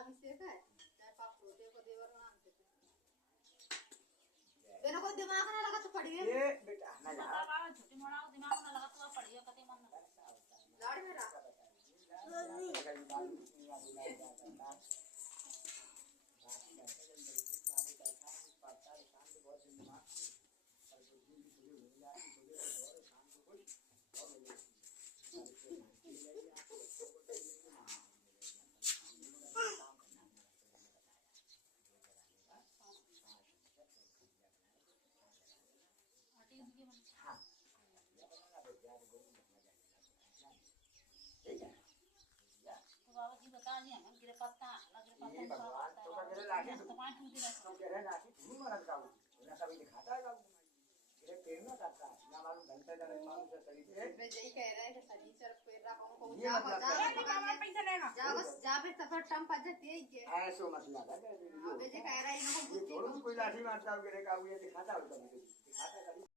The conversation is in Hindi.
अभिषेक है चाहे पाप रोते को देवर नाम से तेरे को दिमाग ना लगा तो पड़ी है ये बेटा ना जा बाबा छोटी मोड़ा को दिमाग ना लगा तो पड़ी है कते मन लाड़ में रहा बाबा जी बता दिए हम गिरे पत्ता लगे ये पत्ता भगवान तो का मेरे लाठी टमाटर टूट रहा तो कह रहे लाठी तू मरद का ना कभी दिखाता है गाँव ये पेड़ ना काटता ना मालूम घंटे का नहीं मालूम से तरीके मैं यही कह रहा है कि सनी सर पेड़ रखा को ये मतलब जा पैसा लेगा जा बस जा बे सफर टम पा जाती है ये ऐसो मतलब है अब ये कह रहा है इनको ये थोड़ा कोई लाठी मारता हो गिरे का ये दिखाता हो कभी दिखाता कभी